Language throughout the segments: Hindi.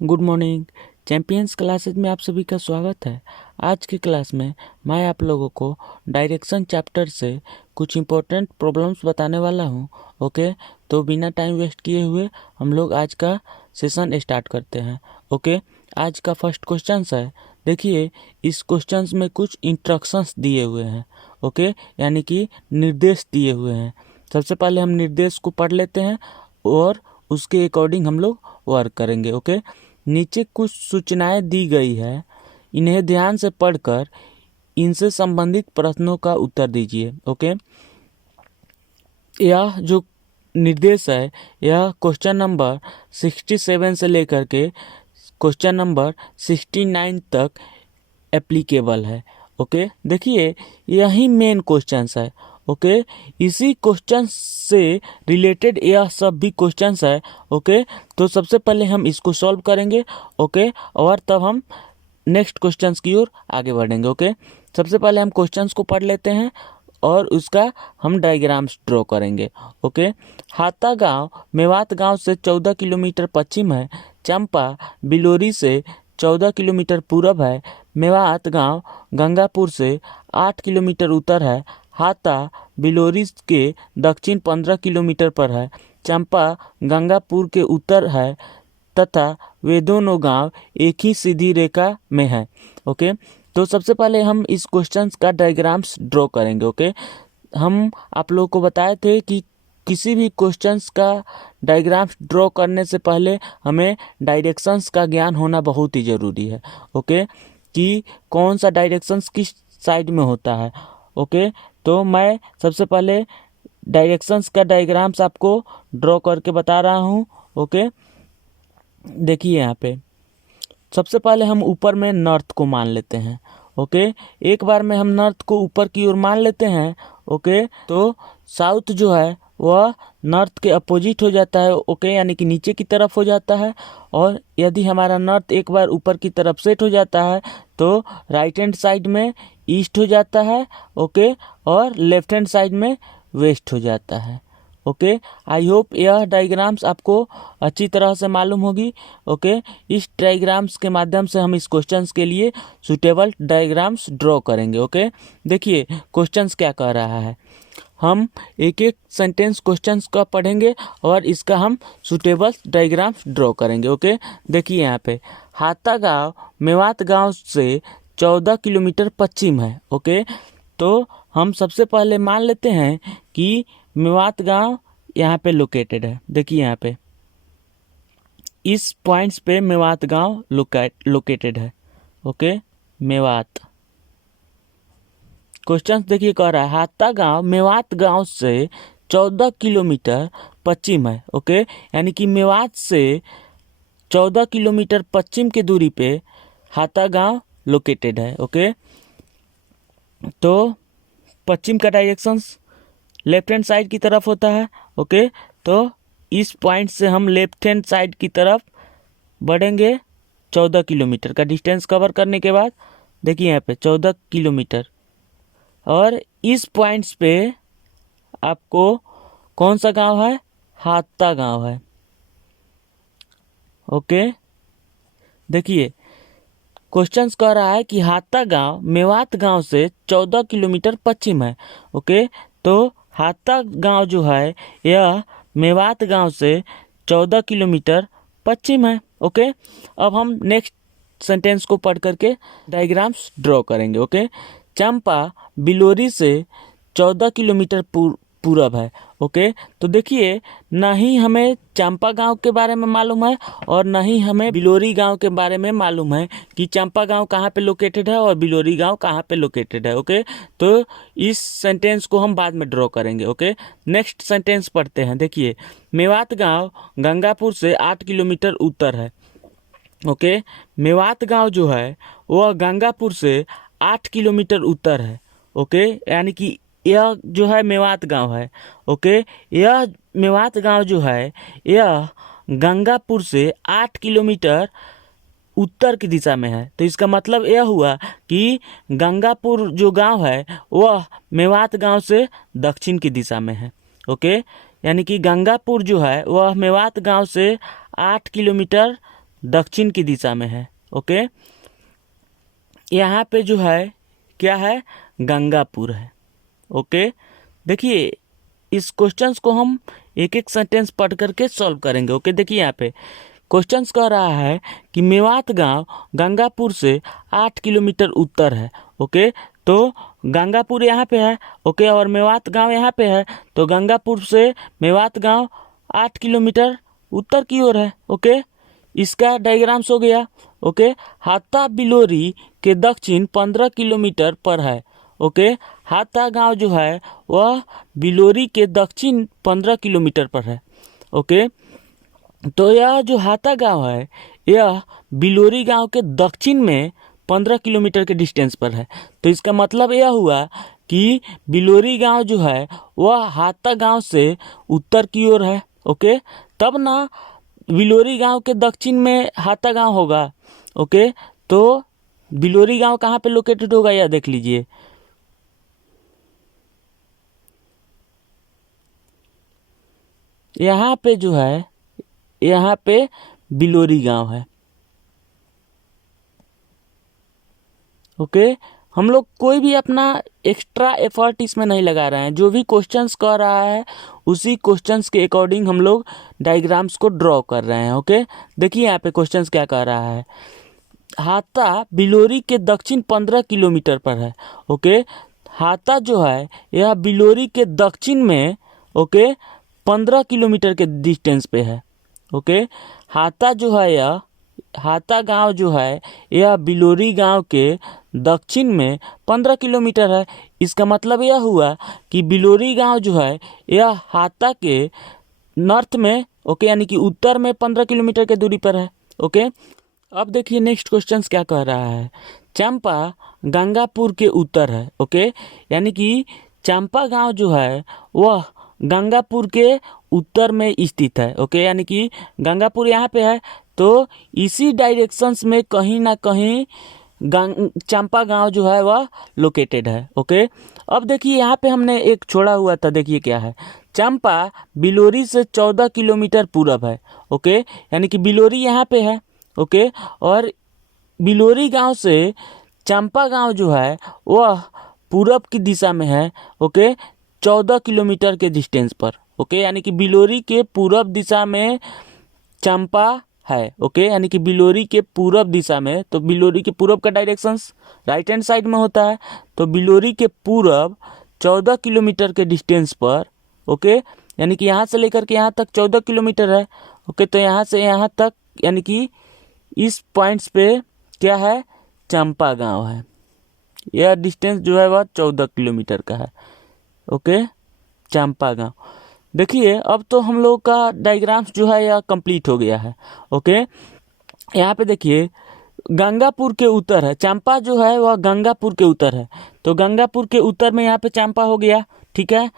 Good morning. चैंपियंस क्लासेज में आप सभी का स्वागत है। आज की क्लास में मैं आप लोगों को डायरेक्शन चैप्टर से कुछ इम्पोर्टेंट प्रॉब्लम्स बताने वाला हूं। ओके, तो बिना टाइम वेस्ट किए हुए हम लोग आज का सेशन स्टार्ट करते हैं। ओके, आज का फर्स्ट क्वेश्चन है। देखिए, इस क्वेश्चन में कुछ इंस्ट्रक्शंस दिए हुए हैं। ओके, यानी कि निर्देश दिए हुए हैं। सबसे पहले हम निर्देश को पढ़ लेते हैं और उसके अकॉर्डिंग हम लोग वर्क करेंगे। ओके, नीचे कुछ सूचनाएं दी गई है, इन्हें ध्यान से पढ़कर इनसे संबंधित प्रश्नों का उत्तर दीजिए। ओके, यह जो निर्देश है यह क्वेश्चन नंबर 67 से लेकर के क्वेश्चन नंबर 69 तक एप्लीकेबल है। ओके, देखिए यही मेन क्वेश्चंस है। ओके, इसी क्वेश्चन से रिलेटेड यह सब भी क्वेश्चंस है। ओके, तो सबसे पहले हम इसको सॉल्व करेंगे। ओके, और तब हम नेक्स्ट क्वेश्चंस की ओर आगे बढ़ेंगे। ओके, सबसे पहले हम क्वेश्चंस को पढ़ लेते हैं और उसका हम डायग्राम्स ड्रॉ करेंगे। ओके, हाता गांव मेवात गांव से 14 किलोमीटर पश्चिम है। चंपा बिलोरी से 14 किलोमीटर पूरब है। मेवात गांव गंगापुर से 8 किलोमीटर उत्तर है। हाता बिलोरी के दक्षिण 15 किलोमीटर पर है। चंपा गंगापुर के उत्तर है तथा वे दोनों गांव एक ही सीधी रेखा में है। ओके, तो सबसे पहले हम इस क्वेश्चंस का डायग्राम्स ड्रॉ करेंगे। ओके, हम आप लोगों को बताए थे कि किसी भी क्वेश्चंस का डायग्राम्स ड्रॉ करने से पहले हमें डायरेक्शंस का ज्ञान होना बहुत ही ज़रूरी है। ओके, कि कौन सा डायरेक्शंस किस साइड में होता है। ओके, तो मैं सबसे पहले डायरेक्शंस का डायग्राम्स आपको ड्रॉ करके बता रहा हूँ। ओके, देखिए यहाँ पे सबसे पहले हम ऊपर में नॉर्थ को मान लेते हैं। ओके, एक बार में हम नॉर्थ को ऊपर की ओर मान लेते हैं। ओके, तो साउथ जो है वह नॉर्थ के अपोजिट हो जाता है। ओके, यानी कि नीचे की तरफ हो जाता है। और यदि हमारा नॉर्थ एक बार ऊपर की तरफ सेट हो जाता है तो राइट हैंड साइड में ईस्ट हो जाता है। ओके, और लेफ्ट हैंड साइड में वेस्ट हो जाता है। ओके, आई होप यह डायग्राम्स आपको अच्छी तरह से मालूम होगी। ओके, इस डायग्राम्स के माध्यम से हम इस क्वेश्चंस के लिए सूटेबल डायग्राम्स ड्रॉ करेंगे। ओके, देखिए क्वेश्चंस क्या कह रहा है। हम एक एक सेंटेंस क्वेश्चंस का पढ़ेंगे और इसका हम सूटेबल डायग्राम्स ड्रॉ करेंगे। ओके, देखिए यहाँ पे हाता गांव मेवात गांव से 14 किलोमीटर पश्चिम है। ओके, तो हम सबसे पहले मान लेते हैं कि मेवात गांव यहाँ पे लोकेटेड है। देखिए यहाँ पे इस पॉइंट्स पे मेवात गांव लोकेटेड है। ओके, मेवात क्वेश्चन देखिए कह रहा है हाता गांव मेवात गांव से 14 किलोमीटर पश्चिम है। ओके, यानी कि मेवात से 14 किलोमीटर पश्चिम की दूरी पे हाता गांव लोकेटेड है। ओके, तो पश्चिम का डायरेक्शंस लेफ्ट हैंड साइड की तरफ होता है। ओके, तो इस पॉइंट से हम लेफ्ट हैंड साइड की तरफ बढ़ेंगे 14 किलोमीटर का डिस्टेंस कवर करने के बाद। देखिए यहाँ पे 14 किलोमीटर और इस पॉइंट्स पे आपको कौन सा गांव है, हाता गांव है। ओके, देखिए क्वेश्चंस कह रहा है कि हाता गांव मेवात गांव से 14 किलोमीटर पश्चिम है। ओके, तो हाता गांव जो है यह मेवात गांव से 14 किलोमीटर पश्चिम है। ओके, अब हम नेक्स्ट सेंटेंस को पढ़ करके डायग्राम्स ड्रॉ करेंगे। ओके, चंपा बिलोरी से 14 किलोमीटर पूरब है। ओके, तो देखिए न ही हमें चंपा गांव के बारे में मालूम है और न ही हमें बिलोरी गांव के बारे में मालूम है कि चंपा गांव कहाँ पे लोकेटेड है और बिलोरी गांव कहाँ पे लोकेटेड है। ओके, तो इस सेंटेंस को हम बाद में ड्रॉ करेंगे। ओके, नेक्स्ट सेंटेंस पढ़ते हैं। देखिए मेवात गांव गंगापुर से 8 किलोमीटर उत्तर है। ओके, मेवात गांव जो है वह गंगापुर से 8 किलोमीटर उत्तर है। ओके, यानी कि यह जो है मेवात गांव है। ओके, यह मेवात गांव जो है यह गंगापुर से 8 किलोमीटर उत्तर की दिशा में है। तो इसका मतलब यह हुआ कि गंगापुर जो गांव है वह मेवात गांव से दक्षिण की दिशा में है। ओके, यानी कि गंगापुर जो है वह मेवात गांव से 8 किलोमीटर दक्षिण की दिशा में है। ओके, यहाँ पे जो है क्या है, गंगापुर है। ओके, देखिए इस क्वेश्चंस को हम एक एक सेंटेंस पढ़ करके सॉल्व करेंगे। ओके, देखिए यहाँ पे क्वेश्चंस कह रहा है कि मेवात गांव गंगापुर से 8 किलोमीटर उत्तर है। ओके, तो गंगापुर यहाँ पे है। ओके, और मेवात गांव यहाँ पे है, तो गंगापुर से मेवात गांव 8 किलोमीटर उत्तर की ओर है। ओके, इसका डायग्राम्स हो गया। ओके, हाता बिलोरी के दक्षिण 15 किलोमीटर पर है। ओके, हाता गांव जो है वह बिलोरी के दक्षिण 15 किलोमीटर पर है। ओके, तो यह जो हाता गांव है यह बिलोरी गांव के दक्षिण में 15 किलोमीटर के डिस्टेंस पर है। तो इसका मतलब यह हुआ कि बिलोरी गांव जो है वह हाता गांव से उत्तर की ओर है। ओके, तब ना बिलोरी गांव के दक्षिण में हाता गांव होगा। ओके, तो बिलोरी गांव कहाँ पे लोकेटेड होगा यह देख लीजिए। यहाँ पे जो है, यहाँ पे बिलोरी गांव है। ओके, हम लोग कोई भी अपना एक्स्ट्रा एफर्ट इसमें नहीं लगा रहे हैं। जो भी क्वेश्चंस कह रहा है उसी क्वेश्चंस के अकॉर्डिंग हम लोग डायग्राम्स को ड्रॉ कर रहे हैं। ओके, देखिए यहाँ पे क्वेश्चंस क्या कह रहा है। हाता बिलोरी के दक्षिण 15 किलोमीटर पर है। ओके, हाता जो है यह बिलोरी के दक्षिण में, ओके, 15 किलोमीटर के डिस्टेंस पे है। ओके, हाता जो है यह हाता गांव जो है यह बिलोरी गांव के दक्षिण में 15 किलोमीटर है। इसका मतलब यह हुआ कि बिलोरी गांव जो है यह हाता के नॉर्थ में, ओके, यानी कि उत्तर में 15 किलोमीटर के दूरी पर है। ओके, अब देखिए नेक्स्ट क्वेश्चन क्या कह रहा है। चंपा गंगापुर के उत्तर है। ओके, यानी कि चंपा गांव जो है वह गंगापुर के उत्तर में स्थित है। ओके, यानी कि गंगापुर यहाँ पे है, तो इसी डायरेक्शंस में कहीं ना कहीं चंपा गांव जो है वह लोकेटेड है। ओके, अब देखिए यहाँ पे हमने एक छोड़ा हुआ था, देखिए क्या है। चंपा बिलोरी से 14 किलोमीटर पूरब है। ओके, यानी कि बिलोरी यहाँ पे है। ओके, और बिलोरी गांव से चंपा गांव जो है वह पूरब की दिशा में है। ओके, 14 किलोमीटर के डिस्टेंस पर। ओके, यानी कि बिलोरी के पूरब दिशा में चंपा है। ओके, यानी कि बिलोरी के पूरब दिशा में, तो बिलोरी के पूरब का डायरेक्शंस राइट हैंड साइड में होता है, तो बिलोरी के पूरब 14 किलोमीटर के डिस्टेंस पर। ओके, यानी कि यहाँ से लेकर के यहाँ तक 14 किलोमीटर है। ओके, तो यहाँ से यहाँ तक यानी कि इस पॉइंट्स पे क्या है, चंपा गांव है। यह डिस्टेंस जो है वह 14 किलोमीटर का है। ओके, चंपा गांव। देखिए अब तो हम लोग का डायग्राम्स जो है यह कंप्लीट हो गया है। ओके, यहाँ पे देखिए गंगापुर के उत्तर है, चंपा जो है वह गंगापुर के उत्तर है, तो गंगापुर के उत्तर में यहाँ पे चंपा हो गया। ठीक है,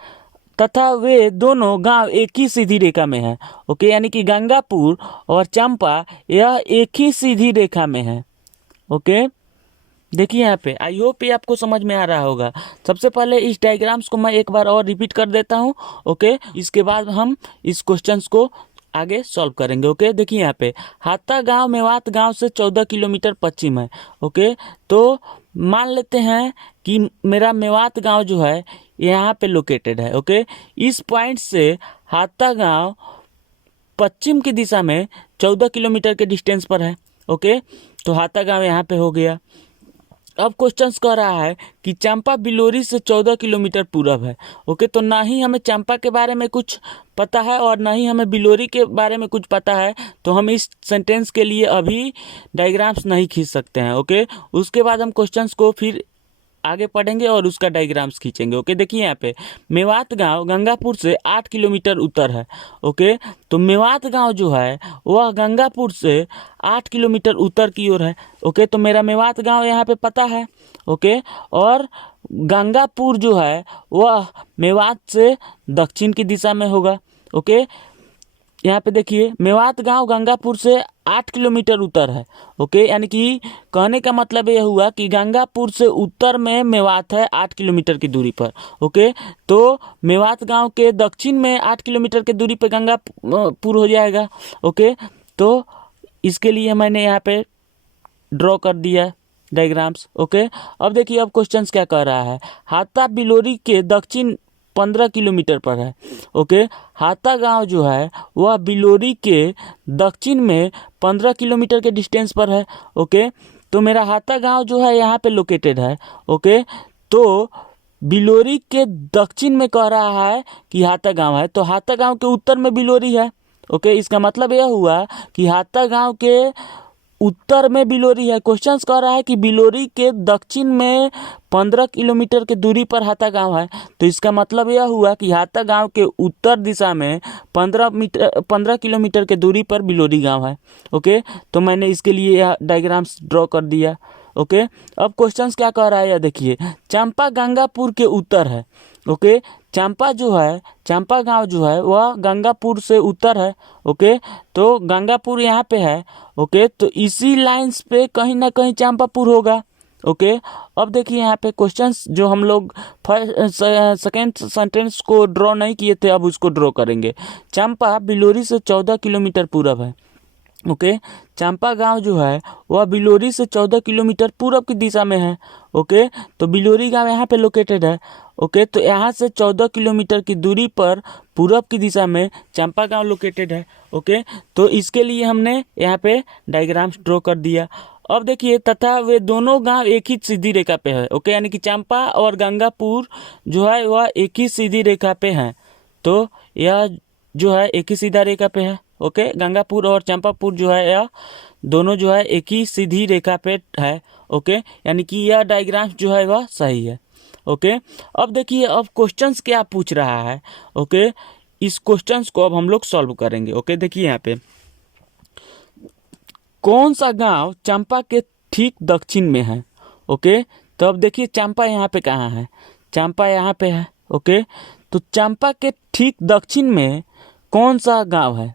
तथा वे दोनों गांव एक ही सीधी रेखा में है। ओके, यानी कि गंगापुर और चंपा यह एक ही सीधी रेखा में है। ओके, देखिए यहाँ पे आई होप ये आपको समझ में आ रहा होगा। सबसे पहले इस डायग्राम्स को मैं एक बार और रिपीट कर देता हूँ। ओके, इसके बाद हम इस क्वेश्चंस को आगे सॉल्व करेंगे। ओके, देखिए यहाँ पे हाता गांव मेवात गांव से 14 किलोमीटर पश्चिम है। ओके, तो मान लेते हैं कि मेरा मेवात गांव जो है यहाँ पे लोकेटेड है। ओके, इस पॉइंट से हाता गांव पश्चिम की दिशा में 14 किलोमीटर के डिस्टेंस पर है। ओके, तो हाता गांव यहाँ पे हो गया। अब क्वेश्चंस कह रहा है कि चंपा बिलोरी से 14 किलोमीटर पूरब है। ओके, तो ना ही हमें चंपा के बारे में कुछ पता है और ना ही हमें बिलोरी के बारे में कुछ पता है, तो हम इस सेंटेंस के लिए अभी डायग्राम्स नहीं खींच सकते हैं। ओके, उसके बाद हम क्वेश्चंस को फिर आगे पढ़ेंगे और उसका डायग्राम्स खींचेंगे। ओके, देखिए यहाँ पे मेवात गांव गंगापुर से 8 किलोमीटर उत्तर है। ओके, तो मेवात गांव जो है वह गंगापुर से 8 किलोमीटर उत्तर की ओर है। ओके, तो मेरा मेवात गांव यहाँ पे पता है। ओके, और गंगापुर जो है वह मेवात से दक्षिण की दिशा में होगा। ओके, यहाँ पे देखिए मेवात गांव गंगापुर से 8 किलोमीटर उत्तर है। ओके, यानी कि कहने का मतलब यह हुआ कि गंगापुर से उत्तर में मेवात है 8 किलोमीटर की दूरी पर। ओके, तो मेवात गांव के दक्षिण में 8 किलोमीटर की दूरी पर गंगापुर हो जाएगा। ओके, तो इसके लिए मैंने यहाँ पे ड्रॉ कर दिया डायग्राम्स। ओके, अब देखिए अब क्वेश्चंस क्या कह रहा है। हाता बिलोरी के दक्षिण 15 किलोमीटर पर है। ओके, हाता गांव जो है वह बिलोरी के दक्षिण में 15 किलोमीटर के डिस्टेंस पर है। ओके, तो मेरा हाता गांव जो है यहाँ पे लोकेटेड है। ओके, तो बिलोरी के दक्षिण में कह रहा है कि हाता गांव है, तो हाता गांव के उत्तर में बिलोरी है। ओके, इसका मतलब यह हुआ कि हाता गांव के उत्तर में बिलोरी है। क्वेश्चन कह रहा है कि बिलोरी के दक्षिण में 15 किलोमीटर के दूरी पर हाता गांव है, तो इसका मतलब यह हुआ कि हाता गांव के उत्तर दिशा में 15 किलोमीटर के दूरी पर बिलोरी गांव है। ओके, तो मैंने इसके लिए यह डायग्राम्स ड्रॉ कर दिया। ओके, अब क्वेश्चंस क्या कह रहा है, यह देखिए। चंपा गंगापुर के उत्तर है। ओके, चंपा जो है, चंपा गांव जो है वह गंगापुर से उत्तर है। ओके, तो गंगापुर यहाँ पे है। ओके, तो इसी लाइंस पे कहीं ना कहीं चंपापुर होगा। ओके, अब देखिए यहाँ पे क्वेश्चंस जो हम लोग सेकेंड सेंटेंस को ड्रॉ नहीं किए थे, अब उसको ड्रॉ करेंगे। चंपा बिलोरी से 14 किलोमीटर पूरब है। ओके, चंपा गांव जो है वह बिलोरी से 14 किलोमीटर पूरब की दिशा में है। ओके, तो बिलोरी गांव यहाँ पे लोकेटेड है। ओके, तो यहाँ से 14 किलोमीटर की दूरी पर पूरब की दिशा में चंपा गांव लोकेटेड है। ओके, तो इसके लिए हमने यहाँ पे डायग्राम्स ड्रॉ कर दिया। अब देखिए, तथा वे दोनों गांव एक ही सीधी रेखा पे है। ओके, यानी कि चंपा और गंगापुर जो है वह एक ही सीधी रेखा पे हैं। तो यह जो है एक ही सीधा रेखा पे है। ओके, गंगापुर और चंपापुर जो है यह दोनों जो है एक ही सीधी रेखा पे है। ओके, यानी कि यह डायग्राम जो है वह सही है। ओके, अब देखिए अब क्वेश्चंस क्या पूछ रहा है। ओके, इस क्वेश्चंस को अब हम लोग सॉल्व करेंगे। ओके, देखिए यहाँ पे कौन सा गांव चंपा के ठीक दक्षिण में है। ओके, तो अब देखिए चंपा यहाँ पे कहाँ है, चंपा यहाँ पे है। ओके, तो चंपा के ठीक दक्षिण में कौन सा गांव है,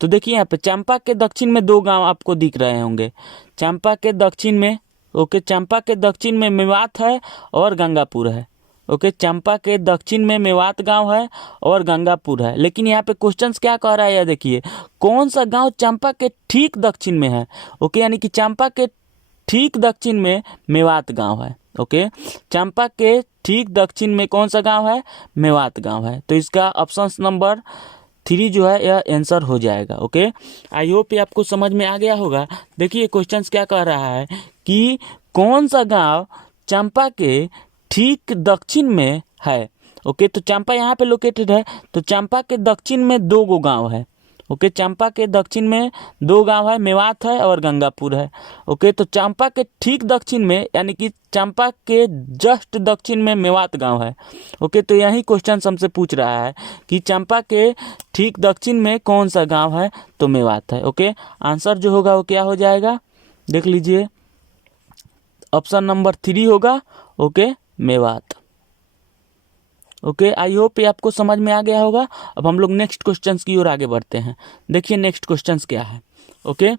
तो देखिए यहाँ पे चंपा के दक्षिण में दो गांव आपको दिख रहे होंगे। चंपा के दक्षिण में, ओके, चंपा के दक्षिण में मेवात है और गंगापुर है। ओके, चंपा के दक्षिण में मेवात गांव है और गंगापुर है। लेकिन यहाँ पे क्वेश्चंस क्या कह रहा है, यह देखिए कौन सा गांव चंपा के ठीक दक्षिण में है। ओके, यानी कि चंपा के ठीक दक्षिण में मेवात गांव है। ओके, चंपा के ठीक दक्षिण में कौन सा गांव है, मेवात गांव है। तो इसका ऑप्शन नंबर 3 जो है यह आंसर हो जाएगा। ओके, आई होप ये आपको समझ में आ गया होगा। देखिए क्वेश्चंस क्या कह रहा है कि कौन सा गांव चंपा के ठीक दक्षिण में है। ओके, तो चंपा यहाँ पे लोकेटेड है, तो चंपा के दक्षिण में दो गो गांव है। ओके, चंपा के दक्षिण में दो गांव है, मेवात है और गंगापुर है। ओके, तो चंपा के ठीक दक्षिण में यानी कि चंपा के जस्ट दक्षिण में मेवात गांव है। ओके, तो यही क्वेश्चन हमसे पूछ रहा है कि चंपा के ठीक दक्षिण में कौन सा गांव है, तो मेवात है। ओके, आंसर जो होगा वो क्या हो जाएगा, देख लीजिए, ऑप्शन नंबर 3 होगा। Okay, Mewat. Okay, I hope ये आपको समझ में आ गया होगा। अब हम लोग नेक्स्ट क्वेश्चंस की ओर आगे बढ़ते हैं। देखिए नेक्स्ट क्वेश्चंस क्या है। ओके,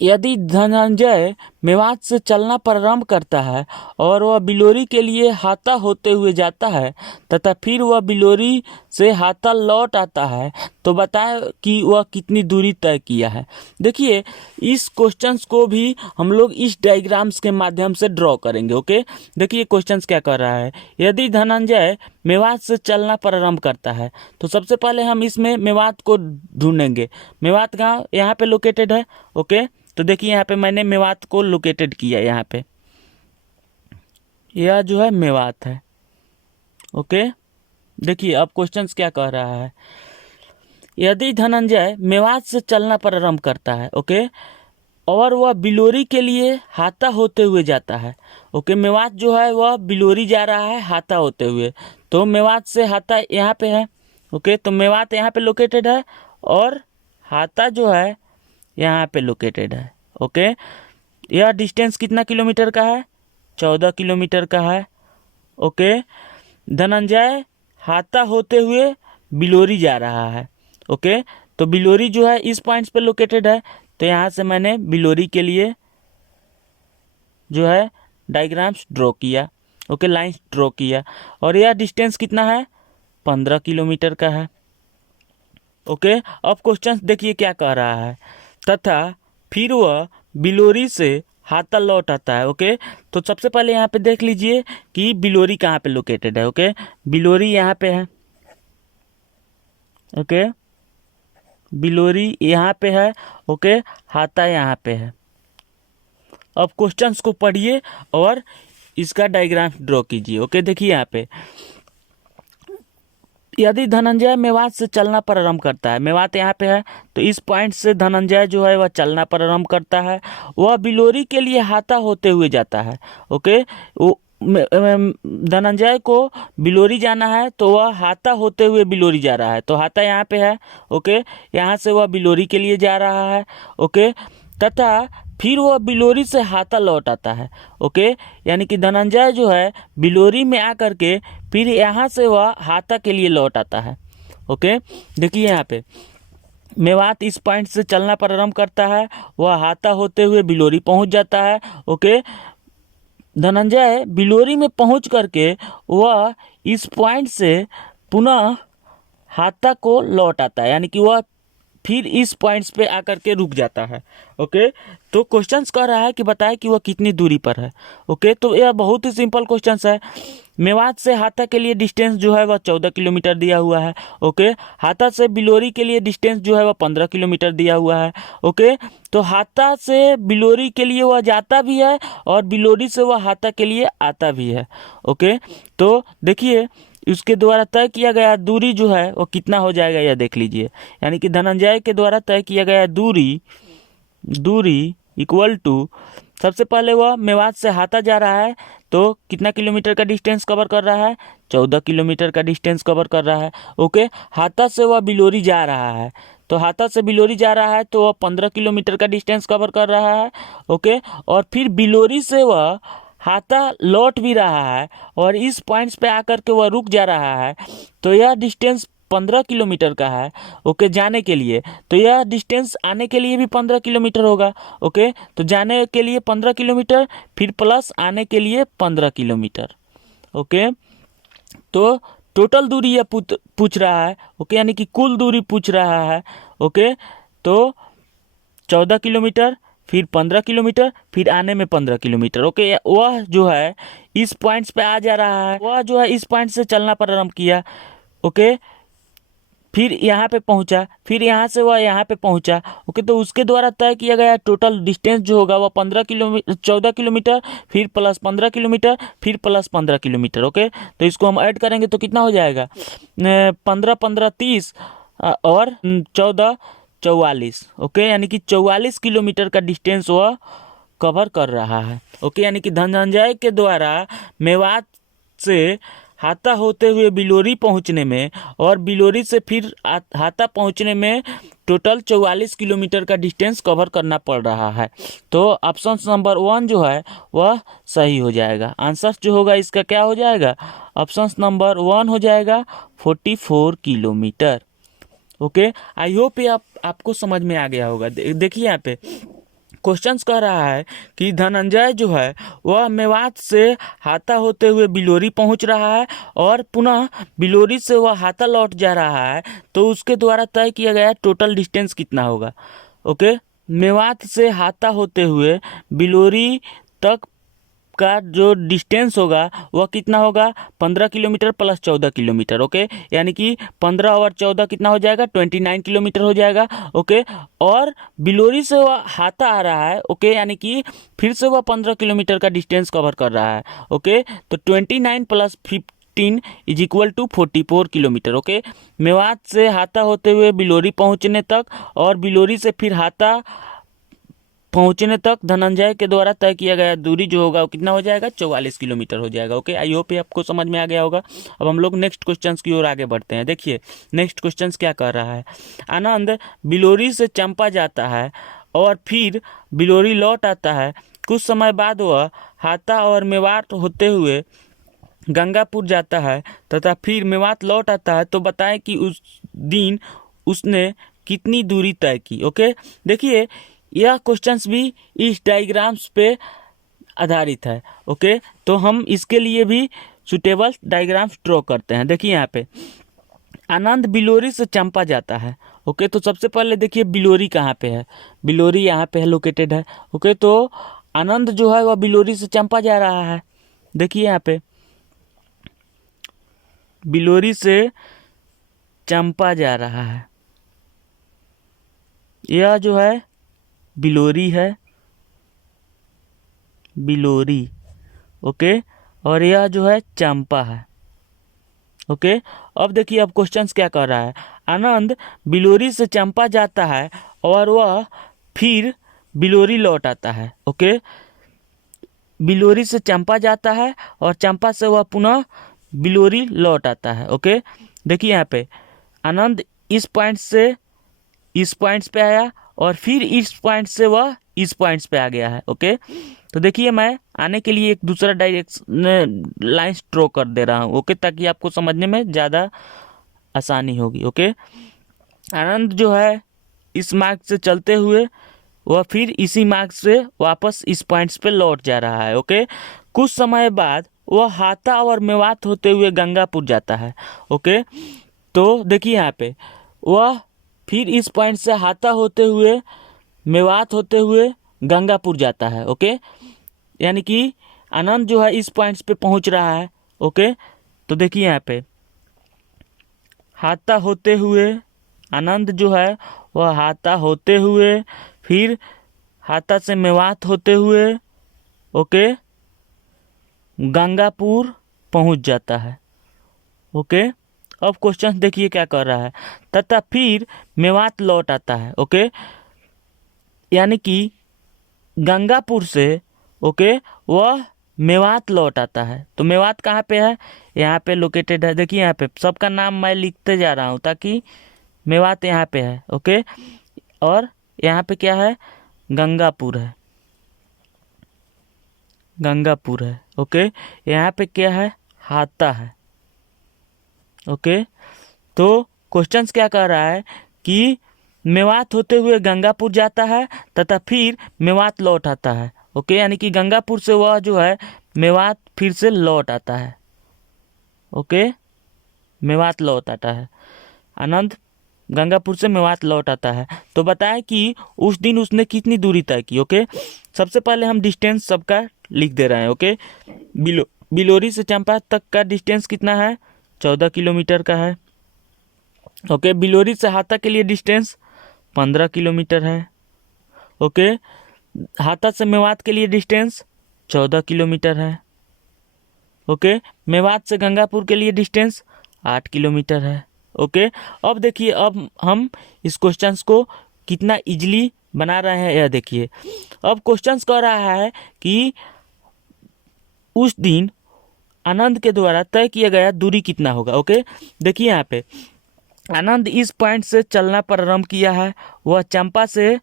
यदि धनंजय मेवात से चलना प्रारंभ करता है और वह बिलोरी के लिए हाता होते हुए जाता है तथा फिर वह बिलोरी से हाता लौट आता है, तो बताएं कि वह कितनी दूरी तय किया है। देखिए इस क्वेश्चंस को भी हम लोग इस डायग्राम्स के माध्यम से ड्रॉ करेंगे। ओके, देखिए क्वेश्चंस क्या कर रहा है। यदि धनंजय मेवात से चलना प्रारंभ करता है, तो सबसे पहले हम इसमें मेवात को ढूंढेंगे। मेवात गाँव यहाँ पे लोकेटेड है। ओके, तो देखिए यहाँ पे मैंने मेवात को लोकेटेड किया, यहाँ पे यह जो है मेवात है। ओके, देखिए अब क्वेश्चंस क्या कह रहा है। यदि धनंजय मेवात से चलना प्रारंभ करता है, ओके, और वह बिलोरी के लिए हाता होते हुए जाता है। ओके, मेवात जो है वह बिलोरी जा रहा है हाता होते हुए, तो मेवात से हाता यहाँ पे है। ओके, तो मेवात यहाँ पे लोकेटेड है और हाता जो है यहाँ पे लोकेटेड है। ओके, यह डिस्टेंस कितना किलोमीटर का है, 14 किलोमीटर का है। ओके, धनंजय हाता होते हुए बिलोरी जा रहा है। ओके, तो बिलोरी जो है इस पॉइंट्स पे लोकेटेड है, तो यहाँ से मैंने बिलोरी के लिए जो है डायग्राम्स ड्रॉ किया। ओके, लाइंस ड्रॉ किया और यह डिस्टेंस कितना है, 15 किलोमीटर का है। ओके, अब क्वेश्चन देखिए क्या कह रहा है। तथा फिर वह बिलोरी से हाता लौट आता है। ओके, तो सबसे पहले यहाँ पे देख लीजिए कि बिलोरी कहाँ पे लोकेटेड है। ओके, बिलोरी यहाँ पे है। ओके, बिलोरी यहाँ पे है। ओके, हाता यहाँ पे है। अब क्वेश्चंस को पढ़िए और इसका डायग्राम ड्रॉ कीजिए। ओके, देखिए यहाँ पे, यदि धनंजय मेवात से चलना प्रारंभ करता है, मेवात यहाँ पे है, तो इस पॉइंट से धनंजय जो है वह चलना प्रारंभ करता है। वह बिलोरी के लिए हाता होते हुए जाता है। ओके, वो धनंजय को बिलोरी जाना है, तो वह हाता होते हुए बिलोरी जा रहा है। तो हाता यहाँ पे है। ओके, यहाँ से वह बिलोरी के लिए जा रहा है। ओके, तथा फिर वह बिलोरी से हाता लौट आता है। ओके, यानी कि धनंजय जो है बिलोरी में आकर के फिर यहाँ से वह हाता के लिए लौट आता है। ओके, देखिए यहाँ पे, मेवात इस पॉइंट से चलना प्रारंभ करता है, वह हाता होते हुए बिलोरी पहुंच जाता है। ओके, धनंजय बिलोरी में पहुंच करके वह इस पॉइंट से पुनः हाता को लौट आता है, यानी कि वह फिर इस पॉइंट्स पे आकर के रुक जाता है। ओके, तो क्वेश्चंस कह रहा है कि बताए कि वह कितनी दूरी पर है। ओके, तो यह बहुत ही सिंपल क्वेश्चंस है। मेवात से हाता के लिए डिस्टेंस जो है वह 14 किलोमीटर दिया हुआ है। ओके, हाता से बिलोरी के लिए डिस्टेंस जो है वह 15 किलोमीटर दिया हुआ है। ओके, तो हाता से बिलोरी के लिए वह जाता भी है और बिलोरी से वह हाता के लिए आता भी है। ओके, तो देखिए उसके द्वारा तय किया गया दूरी जो है वो कितना हो जाएगा, यह देख लीजिए। यानी कि धनंजय के द्वारा तय किया गया दूरी इक्वल टू, सबसे पहले वह मेवात से हाता जा रहा है, तो कितना किलोमीटर का डिस्टेंस कवर कर रहा है, 14 किलोमीटर का डिस्टेंस कवर कर रहा है। ओके, हाता से वह बिलोरी जा रहा है, तो हाता से बिलोरी जा रहा है तो वह 15 किलोमीटर का डिस्टेंस कवर कर रहा है। ओके, और फिर बिलोरी से वह हाता लौट भी रहा है और इस पॉइंट्स पे आकर के वह रुक जा रहा है, तो यह डिस्टेंस 15 किलोमीटर का है। ओके, जाने के लिए, तो यह डिस्टेंस आने के लिए भी 15 किलोमीटर होगा। ओके, तो जाने के लिए 15 किलोमीटर फिर प्लस आने के लिए 15 किलोमीटर। ओके, तो टोटल दूरी यह पूछ रहा है। ओके, यानी कि कुल दूरी पूछ रहा है। ओके, तो 14 किलोमीटर फिर 15 किलोमीटर फिर आने में 15 किलोमीटर। ओके, वह जो है इस पॉइंट्स पे आ जा रहा है, वह जो है इस पॉइंट से चलना प्रारंभ किया। ओके, फिर यहाँ पे पहुंचा, फिर यहाँ से वह यहाँ पे पहुंचा। ओके, तो उसके द्वारा तय किया गया टोटल डिस्टेंस जो होगा वह 15 किलोमीटर, 14 किलोमीटर फिर प्लस 15 किलोमीटर फिर प्लस 15 किलोमीटर। ओके, तो इसको हम ऐड करेंगे तो कितना हो जाएगा, 15 15 30 और 14 44। ओके, यानी कि 44 किलोमीटर का डिस्टेंस वह कवर कर रहा है। ओके, यानी कि धनंजय के द्वारा मेवात से हाता होते हुए बिलोरी पहुंचने में और बिलोरी से फिर हाता पहुंचने में टोटल 44 किलोमीटर का डिस्टेंस कवर करना पड़ रहा है। तो ऑप्शन नंबर 1 जो है वह सही हो जाएगा। आंसर जो होगा इसका क्या हो जाएगा, ऑप्शन नंबर 1 हो जाएगा 44 किलोमीटर। ओके, आई होप ये आपको समझ में आ गया होगा। देखिए यहाँ पे क्वेश्चंस कह रहा है कि धनंजय जो है वह मेवात से हाता होते हुए बिलोरी पहुंच रहा है और पुनः बिलोरी से वह हाता लौट जा रहा है, तो उसके द्वारा तय किया गया टोटल डिस्टेंस कितना होगा। ओके, मेवात से हाता होते हुए बिलोरी तक का जो डिस्टेंस होगा वह कितना होगा, 15 किलोमीटर प्लस 14 किलोमीटर। ओके, यानी कि 15 और 14 कितना हो जाएगा, 29 किलोमीटर हो जाएगा। ओके, और बिलोरी से वह हाता आ रहा है। ओके, यानी कि फिर से वह 15 किलोमीटर का डिस्टेंस कवर कर रहा है। ओके, तो 29 plus 15 is equal to 44 kilometre. Okay, Mewat से हाता होते हुए बिलोरी पहुंचने तक और बिलोरी से फिर हाता पहुंचने तक धनंजय के द्वारा तय किया गया दूरी जो होगा वो कितना हो जाएगा, 44 किलोमीटर हो जाएगा। ओके, आई होप ये आपको समझ में आ गया होगा। अब हम लोग नेक्स्ट क्वेश्चंस की ओर आगे बढ़ते हैं। देखिए नेक्स्ट क्वेश्चंस क्या कर रहा है। आनंद बिलोरी से चंपा जाता है और फिर बिलोरी लौट आता है। कुछ समय बाद वह हाता और मेवात होते हुए गंगापुर जाता है तथा फिर मेवात लौट आता है। तो बताएं कि उस दिन उसने कितनी दूरी तय की। ओके, देखिए यह क्वेश्चंस भी इस डायग्राम्स पे आधारित है। ओके, तो हम इसके लिए भी सुटेबल डायग्राम्स ड्रॉ करते हैं। देखिए यहाँ पे आनंद बिलोरी से चंपा जाता है। ओके, तो सबसे पहले देखिए बिलोरी कहाँ पे है, बिलोरी यहाँ पे है लोकेटेड है। ओके, तो आनंद जो है वह बिलोरी से चंपा जा रहा है। देखिए यहाँ पे बिलोरी से चंपा जा रहा है, यह जो है बिलोरी है, बिलोरी। ओके, और यह जो है चंपा है। ओके, अब देखिए अब क्वेश्चंस क्या कर रहा है। आनंद बिलोरी से चंपा जाता है और वह फिर बिलोरी लौट आता है। ओके, बिलोरी से चंपा जाता है और चंपा से वह पुनः बिलोरी लौट आता है। ओके, देखिए यहाँ पे आनंद इस पॉइंट से इस पॉइंट्स पे आया और फिर इस पॉइंट से वह इस पॉइंट्स पे आ गया है। ओके, तो देखिए मैं आने के लिए एक दूसरा डायरेक्शन लाइन ड्रॉ कर दे रहा हूँ। ओके, ताकि आपको समझने में ज़्यादा आसानी होगी। ओके, आनंद जो है इस मार्ग से चलते हुए वह फिर इसी मार्ग से वापस इस पॉइंट्स पे लौट जा रहा है। ओके, कुछ समय बाद वह हाता और मेवात होते हुए गंगापुर जाता है। ओके, तो देखिए यहाँ पे वह फिर इस पॉइंट से हाता होते हुए मेवात होते हुए गंगापुर जाता है। ओके, यानी कि आनंद जो है इस पॉइंट्स पे पहुंच रहा है। ओके, तो देखिए यहाँ पे हाता होते हुए आनंद जो है वह हाता होते हुए फिर हाता से मेवात होते हुए ओके गंगापुर पहुंच जाता है। ओके, अब क्वेश्चन देखिए क्या कर रहा है, तथा फिर मेवात लौट आता है। ओके, यानी कि गंगापुर से ओके वह मेवात लौट आता है। तो मेवात कहाँ पे है, यहाँ पे लोकेटेड है। देखिए यहाँ पे सबका नाम मैं लिखते जा रहा हूँ ताकि मेवात यहाँ पे है। ओके, और यहाँ पे क्या है, गंगापुर है, गंगापुर है। ओके, यहाँ पे क्या है, हाता है। ओके, तो क्वेश्चंस क्या कह रहा है कि मेवात होते हुए गंगापुर जाता है तथा फिर मेवात लौट आता है। ओके, यानी कि गंगापुर से वह जो है मेवात फिर से लौट आता है। ओके, मेवात लौट आता है, आनंद गंगापुर से मेवात लौट आता है। तो बताएं कि उस दिन उसने कितनी दूरी तय की। ओके, सबसे पहले हम डिस्टेंस सबका लिख दे रहे हैं। ओके, बिलोरी से चंपा तक का डिस्टेंस कितना है, 14 किलोमीटर का है। ओके, बिलोरी से हाता के लिए डिस्टेंस 15 किलोमीटर है। ओके, हाता से मेवात के लिए डिस्टेंस 14 किलोमीटर है। ओके, मेवात से गंगापुर के लिए डिस्टेंस 8 किलोमीटर है। ओके, अब देखिए अब हम इस क्वेश्चंस को कितना इजीली बना रहे हैं यह देखिए। अब क्वेश्चंस कह रहा है कि उस दिन आनंद के द्वारा तय किया गया दूरी कितना होगा। ओके, देखिए यहाँ पे आनंद इस पॉइंट से चलना प्रारंभ किया है, वह चंपा से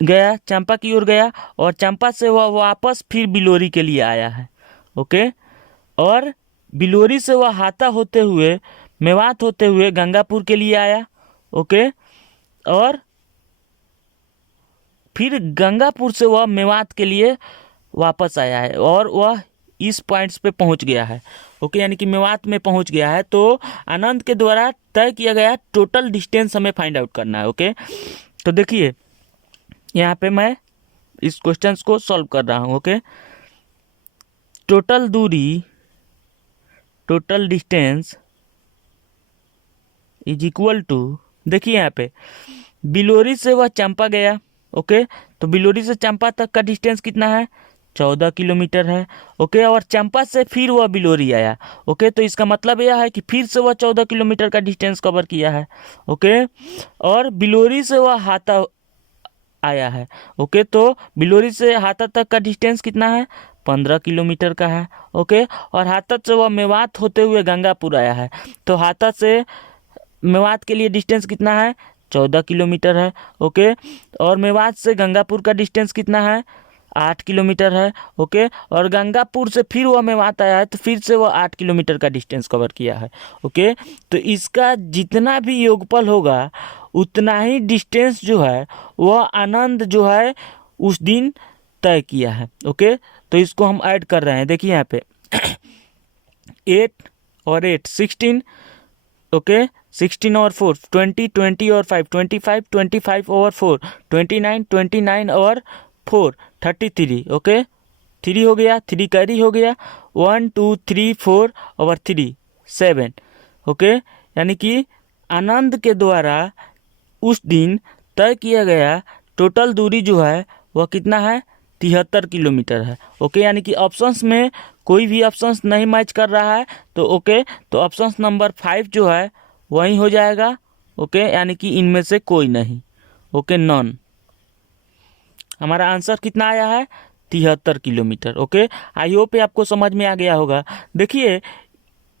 गया, चंपा की ओर गया और चंपा से वह वापस फिर बिलोरी के लिए आया है। ओके, और बिलोरी से वह हाता होते हुए मेवात होते हुए गंगापुर के लिए आया। ओके, और फिर गंगापुर से वह मेवात के लिए वापस आया है और वह इस पॉइंट्स पे पहुंच गया है। ओके, यानी कि मेवात में पहुंच गया है। तो आनंद के द्वारा तय किया गया टोटल डिस्टेंस हमें फाइंड आउट करना है। ओके, तो देखिए यहाँ पे मैं इस क्वेश्चंस को सॉल्व कर रहा हूँ। ओके, टोटल दूरी, total distance is equal to, देखिए यहाँ पे बिलोरी से वह चंपा गया। ओके, तो बिलोरी से चंपा तक का डिस्टेंस कितना है, 14 किलोमीटर है। ओके, और चंपा से फिर वह बिलोरी आया। ओके, तो इसका मतलब यह है कि फिर से वह 14 किलोमीटर का डिस्टेंस कवर किया है। ओके, और बिलोरी से वह हाता आया है। ओके, तो बिलोरी से हाता तक का डिस्टेंस कितना है, 15 किलोमीटर का है। ओके, और हाता से वह मेवात होते हुए गंगापुर आया है। तो हाता से मेवात के लिए डिस्टेंस कितना है, 14 किलोमीटर है। ओके, और मेवात से गंगापुर का डिस्टेंस कितना है, 8 किलोमीटर है। ओके, और गंगापुर से फिर वह मेवात आया है तो फिर से वह 8 किलोमीटर का डिस्टेंस कवर किया है। ओके, तो इसका जितना भी योगफल होगा उतना ही डिस्टेंस जो है वह आनंद जो है उस दिन तय किया है। ओके, तो इसको हम ऐड कर रहे हैं। देखिए यहाँ पे 8 और 8 16, ओके 16/4 20 20 और 5 25 25/4 29 29 और 4 33 ओके 3 हो गया 3 कैरी हो गया 1 2 3 4/3 7 ओके यानी कि आनंद के द्वारा उस दिन तय किया गया टोटल दूरी जो है वह कितना है 73 किलोमीटर है ओके यानी कि ऑप्शंस में कोई भी ऑप्शंस नहीं मैच कर रहा है तो ओके तो ऑप्शंस नंबर 5 जो है वही हो जाएगा ओके यानी कि इनमें से कोई नहीं ओके नॉन हमारा आंसर कितना आया है 73 किलोमीटर ओके आई होप आपको समझ में आ गया होगा। देखिए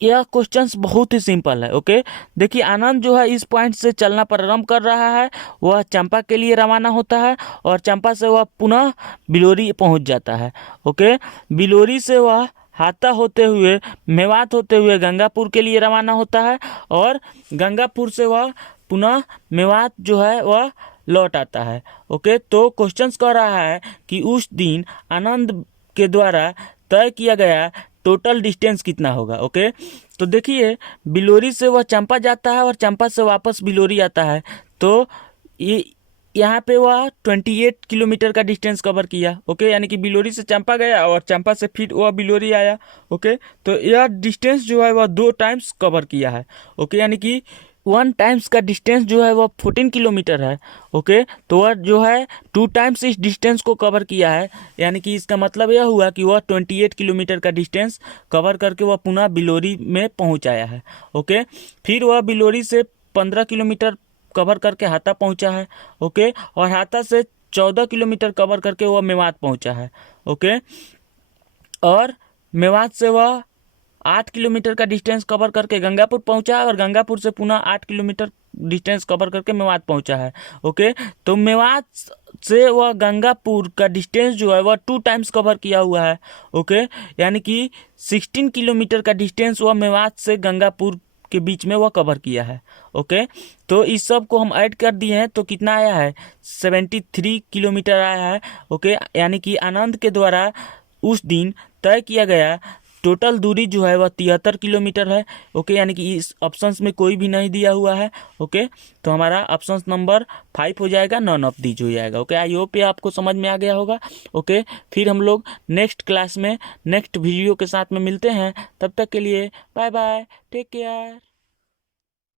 यह क्वेश्चंस बहुत ही सिंपल है ओके देखिए आनंद जो है इस पॉइंट से चलना प्रारंभ कर रहा है वह चंपा के लिए रवाना होता है और चंपा से वह पुनः बिलोरी पहुंच जाता है ओके बिलोरी से वह हाता होते हुए मेवात होते हुए गंगापुर के लिए रवाना होता है और गंगापुर से वह पुनः मेवात जो है वह लौट आता है ओके तो क्वेश्चंस कह रहा है कि उस दिन आनंद के द्वारा तय किया गया टोटल डिस्टेंस कितना होगा ओके तो देखिए बिलोरी से वह चंपा जाता है और चंपा से वापस बिलोरी आता है तो ये यहाँ पे वह 28 किलोमीटर का डिस्टेंस कवर किया ओके यानी कि बिलोरी से चंपा गया और चंपा से फिर वह बिलोरी आया ओके तो यह डिस्टेंस जो है वह 2 टाइम्स कवर किया है ओके यानी कि 1 टाइम्स का डिस्टेंस जो है वह 14 किलोमीटर है ओके तो वह जो है 2 टाइम्स इस डिस्टेंस को कवर किया है यानी कि इसका मतलब यह हुआ कि वह 28 किलोमीटर का डिस्टेंस कवर करके वह पुनः बिलोरी में पहुंच आया है ओके फिर वह बिलोरी से 15 किलोमीटर कवर करके हाता पहुंचा है ओके और हाता से 14 किलोमीटर कवर करके वह मेवात पहुंचा है ओके और मेवात से वह 8 किलोमीटर का डिस्टेंस कवर करके गंगापुर पहुंचा और गंगापुर से पुनः 8 किलोमीटर डिस्टेंस कवर करके मेवात पहुंचा है ओके तो मेवात से वह गंगापुर का डिस्टेंस जो है वह 2 टाइम्स कवर किया हुआ है ओके यानी कि 16 किलोमीटर का डिस्टेंस वह मेवात से गंगापुर के बीच में वह कवर किया है ओके तो इस सब को हम ऐड कर दिए हैं तो कितना आया है 73 किलोमीटर आया है ओके यानी कि आनंद के द्वारा उस दिन तय किया गया टोटल दूरी जो है वह 73 किलोमीटर है ओके यानी कि इस ऑप्शंस में कोई भी नहीं दिया हुआ है ओके तो हमारा ऑप्शंस नंबर 5 हो जाएगा नॉन ऑफ दीज हो जाएगा ओके आई होप ये आपको समझ में आ गया होगा ओके फिर हम लोग नेक्स्ट क्लास में नेक्स्ट वीडियो के साथ में मिलते हैं तब तक के लिए बाय बाय टेक केयर।